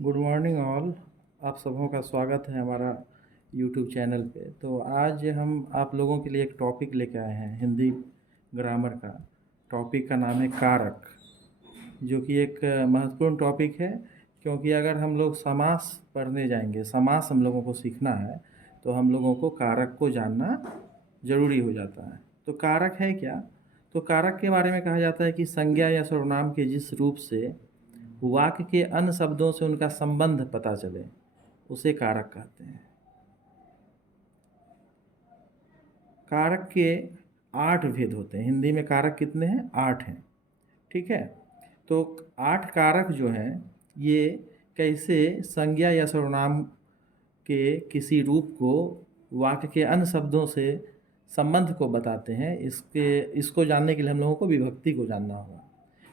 Good morning all. आप सबों का स्वागत है हमारा यूट्यूब चैनल पे। तो आज हम आप लोगों के लिए एक टॉपिक लेके आए हैं हिंदी ग्रामर का। टॉपिक का नाम है कारक, जो कि एक महत्वपूर्ण टॉपिक है, क्योंकि अगर हम लोग समास पढ़ने जाएंगे, समास हम लोगों को सीखना है, तो हम लोगों को कारक को जानना ज़रूरी हो जाता है। तो कारक है क्या? तो कारक के बारे में कहा जाता है कि संज्ञा या सर्वनाम के जिस रूप से वाक्य के अन्य शब्दों से उनका संबंध पता चले, उसे कारक कहते हैं। कारक के 8 भेद होते हैं। हिंदी में कारक कितने हैं? 8 हैं। ठीक है। तो 8 कारक जो हैं, ये कैसे संज्ञा या सर्वनाम के किसी रूप को वाक्य के अन्य शब्दों से संबंध को बताते हैं, इसको जानने के लिए हम लोगों को विभक्ति को जानना होगा।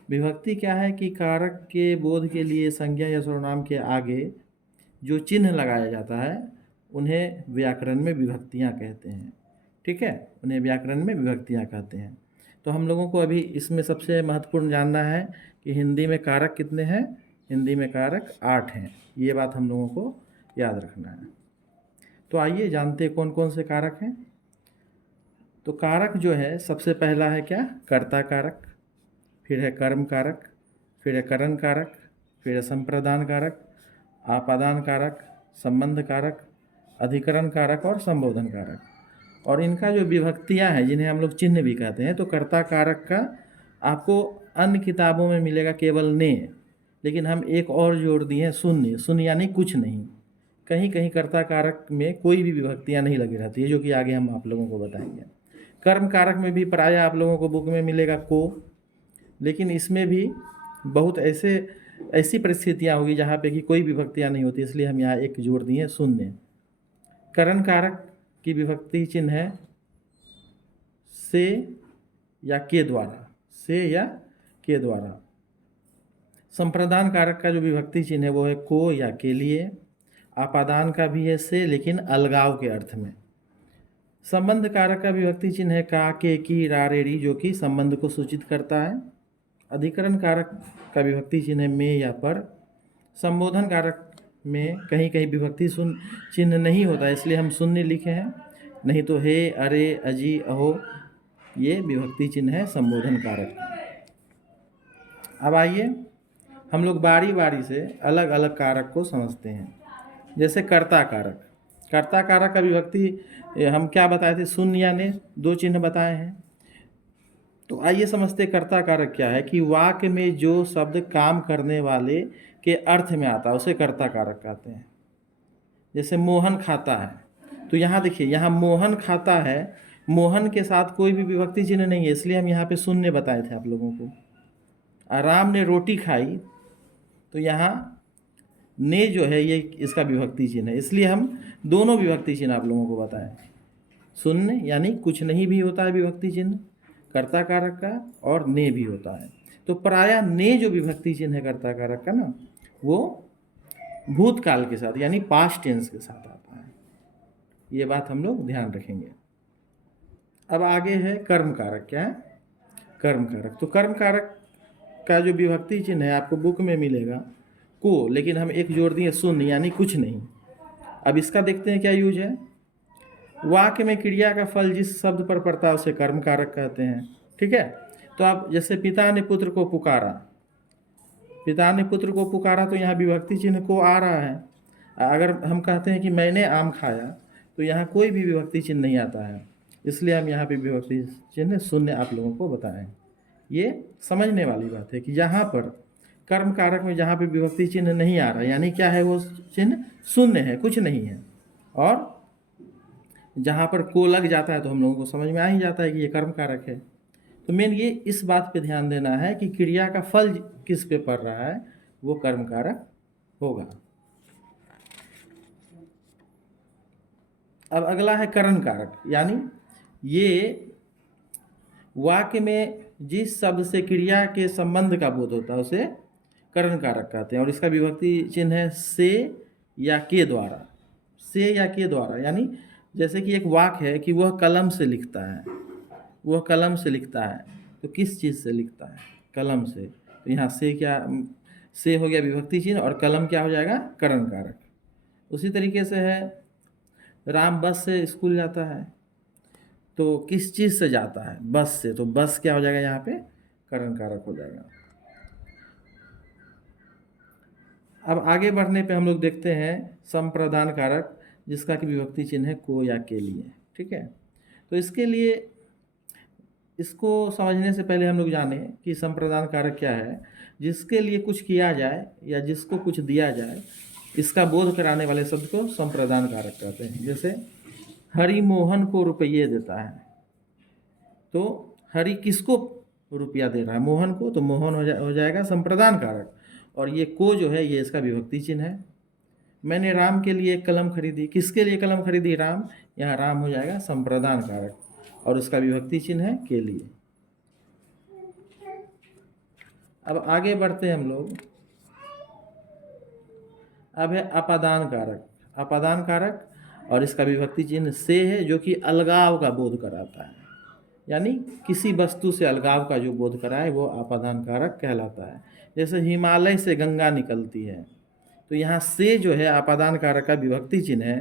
विभक्ति क्या है कि कारक के बोध के लिए संज्ञा या सर्वनाम के आगे जो चिन्ह लगाया जाता है, उन्हें व्याकरण में विभक्तियाँ कहते हैं। ठीक है, उन्हें व्याकरण में विभक्तियाँ कहते हैं। तो हम लोगों को अभी इसमें सबसे महत्वपूर्ण जानना है कि हिंदी में कारक कितने हैं। हिंदी में कारक 8 हैं। ये बात हम लोगों को याद रखना है। तो आइए जानते हैं कौन कौन से कारक हैं। तो कारक जो है, सबसे पहला है क्या? कर्ता कारक, फिर है कर्म कारक, फिर है करण कारक, फिर है संप्रदान कारक, आपादान कारक, संबंध कारक, अधिकरण कारक और संबोधन कारक। और इनका जो विभक्तियां हैं, जिन्हें हम लोग चिन्ह भी कहते हैं, तो कर्ता कारक का आपको अन्य किताबों में मिलेगा केवल ने, लेकिन हम एक और जोड़ दिए हैं शून्य। शून्य यानी कुछ नहीं। कहीं कहीं कर्ता कारक में कोई भी विभक्तियां नहीं लगी रहती है, जो कि आगे हम आप लोगों को बताएंगे। कर्म कारक में भी प्रायः आप लोगों को बुक में मिलेगा को, लेकिन इसमें भी बहुत ऐसी परिस्थितियां होगी जहाँ पे कि कोई विभक्तियां नहीं होती, इसलिए हम यहाँ एक जोड़ दिए शून्य। करण कारक की विभक्ति चिन्ह है से या के द्वारा, से या के द्वारा। संप्रदान कारक का जो विभक्ति चिन्ह है वो है को या के लिए। आपादान का भी है से, लेकिन अलगाव के अर्थ में। संबंध कारक का विभक्ति चिन्ह है का, के, की, रा, रे, री, जो कि संबंध को सूचित करता है। अधिकरण कारक का विभक्ति चिन्ह है में या पर। संबोधन कारक में कहीं कहीं विभक्ति चिन्ह नहीं होता, इसलिए हम शून्य लिखे हैं, नहीं तो हे, अरे, अजी, अहो, ये विभक्ति चिन्ह है संबोधन कारक। अब आइए हम लोग बारी बारी से अलग अलग कारक को समझते हैं। जैसे कर्ता कारक। कर्ता कारक का विभक्ति हम क्या बताए थे? शून्य या ने, दो चिन्ह बताए हैं। तो आइए समझते कर्ता कारक क्या है कि वाक्य में जो शब्द काम करने वाले के अर्थ में आता है, उसे कर्ता कारक कहते हैं। जैसे मोहन खाता है, तो यहाँ देखिए, यहाँ मोहन खाता है, मोहन के साथ कोई भी विभक्ति चिन्ह नहीं है, इसलिए हम यहाँ पे शून्य बताए थे आप लोगों को। राम ने रोटी खाई, तो यहाँ ने जो है ये इसका विभक्ति चिन्ह है, इसलिए हम दोनों विभक्ति चिन्ह आप लोगों को बताएं। शून्य यानी कुछ नहीं भी होता है विभक्ति चिन्ह कर्ता कारक का, और ने भी होता है। तो प्रायः ने जो विभक्ति चिन्ह है कर्ता कारक का ना, वो भूतकाल के साथ यानी पास्ट टेंस के साथ आता है। ये बात हम लोग ध्यान रखेंगे। अब आगे है कर्म कारक। क्या है? कर्म कारक। तो कर्म कारक का जो विभक्ति चिन्ह है आपको बुक में मिलेगा को, लेकिन हम एक जोड़ दिए शून्य यानी कुछ नहीं। अब इसका देखते हैं क्या यूज है। वाक्य में क्रिया का फल जिस शब्द पर पड़ता है उसे कर्म कारक कहते हैं। ठीक है। तो आप जैसे पिता ने पुत्र को पुकारा, पिता ने पुत्र को पुकारा, तो यहाँ विभक्ति चिन्ह को आ रहा है। अगर हम कहते हैं कि मैंने आम खाया, तो यहाँ कोई भी विभक्ति चिन्ह नहीं आता है, इसलिए हम यहाँ पे विभक्ति चिन्ह शून्य आप लोगों को बताएं। ये समझने वाली बात है कि जहाँ पर कर्म कारक में जहाँ पे विभक्ति चिन्ह नहीं आ रहा, यानी क्या है, वो चिन्ह शून्य है, कुछ नहीं है, और जहाँ पर को लग जाता है तो हम लोगों को समझ में आ ही जाता है कि ये कर्म कारक है। तो मेन ये इस बात पे ध्यान देना है कि क्रिया का फल किस पे पड़ रहा है, वो कर्म कारक होगा। अब अगला है करण कारक, यानी ये वाक्य में जिस शब्द से क्रिया के संबंध का बोध होता है उसे करण कारक कहते हैं, और इसका विभक्ति चिन्ह है से या के द्वारा। से या के द्वारा यानी जैसे कि एक वाक्य है कि वह कलम से लिखता है, वह कलम से लिखता है, तो किस चीज़ से लिखता है? कलम से। तो यहाँ से क्या, से हो गया विभक्ति चिन्ह और कलम क्या हो जाएगा, करण कारक। उसी तरीके से है, राम बस से स्कूल जाता है, तो किस चीज़ से जाता है, बस से, तो बस क्या हो जाएगा यहाँ पे, करण कारक हो जाएगा। अब आगे बढ़ने पे हम लोग देखते हैं संप्रदान कारक, जिसका कि विभक्ति चिन्ह है को या के लिए। ठीक है, तो इसके लिए इसको समझने से पहले हम लोग जाने कि संप्रदान कारक क्या है। जिसके लिए कुछ किया जाए या जिसको कुछ दिया जाए, इसका बोध कराने वाले शब्द को संप्रदान कारक कहते हैं। जैसे हरि मोहन को रुपये देता है, तो हरि किसको रुपया दे रहा है, मोहन को, तो मोहन हो जाएगा संप्रदान कारक। और ये को जो है ये इसका विभक्ति चिन्ह है। मैंने राम के लिए एक कलम खरीदी, किसके लिए कलम खरीदी, राम, यहाँ राम हो जाएगा संप्रदान कारक और उसका विभक्ति चिन्ह है के लिए। अब आगे बढ़ते हैं हम लोग। अब है अपादान कारक। अपादान कारक और इसका विभक्ति चिन्ह से है, जो कि अलगाव का बोध कराता है, यानी किसी वस्तु से अलगाव का जो बोध कराए वो अपादान कारक कहलाता है। जैसे हिमालय से गंगा निकलती है, तो यहाँ से जो है अपादान कारक का विभक्ति चिन्ह है।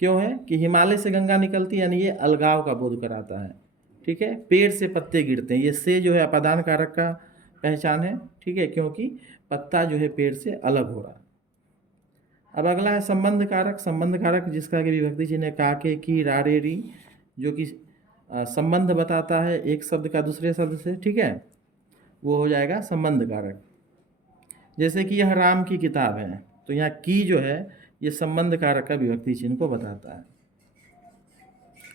क्यों है कि हिमालय से गंगा निकलती है, यानी ये अलगाव का बोध कराता है। ठीक है, पेड़ से पत्ते गिरते हैं, ये से जो है अपादान कारक का पहचान है। ठीक है, क्योंकि पत्ता जो है पेड़ से अलग हो रहा है। अब अगला है संबंध कारक। संबंध कारक जिसका कि विभक्ति चिन्ह है काके की रारे री, जो कि संबंध बताता है एक शब्द का दूसरे शब्द से। ठीक है, वो हो जाएगा संबंध कारक। जैसे कि यह राम की किताब है, तो यहाँ की जो है ये संबंध कारक का विभक्ति चिन्ह को बताता है।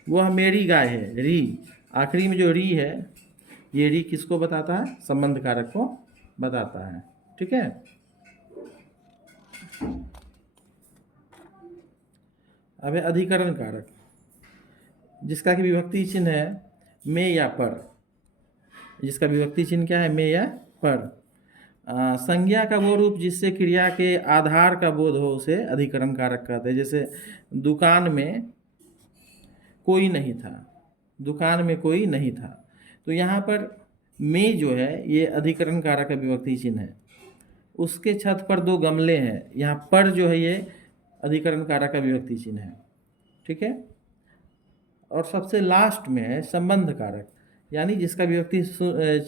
वह मेरी गाय है, री, आखिरी में जो री है, ये री किसको बताता है, संबंध कारक को बताता है। ठीक है, अब है अधिकरण कारक, जिसका कि विभक्ति चिन्ह है में या पर। जिसका विभक्ति चिन्ह क्या है, में या पर। संज्ञा का वो रूप जिससे क्रिया के आधार का बोध हो उसे अधिकरण कारक कहते हैं। जैसे दुकान में कोई नहीं था, दुकान में कोई नहीं था, तो यहाँ पर में जो है ये अधिकरण कारक का विभक्ति चिन्ह है। उसके छत पर दो गमले हैं, यहाँ पर जो है ये अधिकरण कारक का विभक्ति चिन्ह है। ठीक है, और सबसे लास्ट में है संबंध कारक, यानी जिसका विभक्ति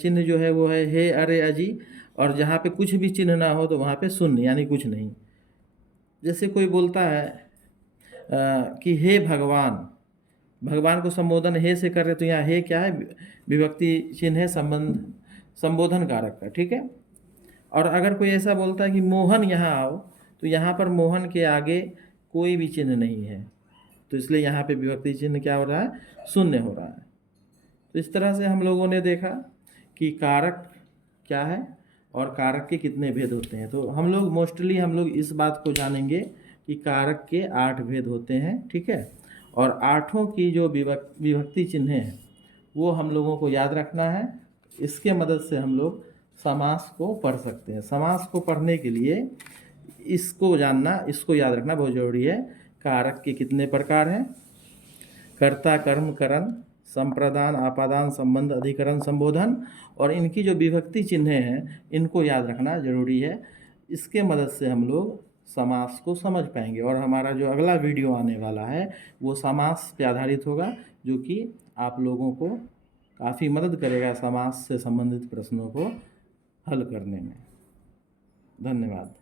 चिन्ह जो है वो है हे, अरे, अजी, और जहाँ पे कुछ भी चिन्ह ना हो तो वहाँ पे शून्य, यानी कुछ नहीं। जैसे कोई बोलता है कि हे भगवान, भगवान को संबोधन हे से कर रहे, तो यहाँ हे क्या है, विभक्ति चिन्ह है संबोधन कारक का। ठीक है, और अगर कोई ऐसा बोलता है कि मोहन यहाँ आओ, तो यहाँ पर मोहन के आगे कोई भी चिन्ह नहीं है, तो इसलिए यहाँ पे विभक्ति चिन्ह क्या हो रहा है, शून्य हो रहा है। तो इस तरह से हम लोगों ने देखा कि कारक क्या है और कारक के कितने भेद होते हैं। तो हम लोग इस बात को जानेंगे कि कारक के 8 भेद होते हैं। ठीक है, और 8 की जो विभक्ति चिन्ह हैं वो हम लोगों को याद रखना है। इसके मदद से हम लोग समास को पढ़ सकते हैं। समास को पढ़ने के लिए इसको जानना, इसको याद रखना बहुत ज़रूरी है। कारक के कितने प्रकार हैं, कर्ता, कर्म, करण, संप्रदान, आपादान, संबंध, अधिकरण, संबोधन, और इनकी जो विभक्ति चिन्ह हैं इनको याद रखना जरूरी है। इसके मदद से हम लोग समास को समझ पाएंगे। और हमारा जो अगला वीडियो आने वाला है वो समास पे आधारित होगा, जो कि आप लोगों को काफ़ी मदद करेगा समास से संबंधित प्रश्नों को हल करने में। धन्यवाद।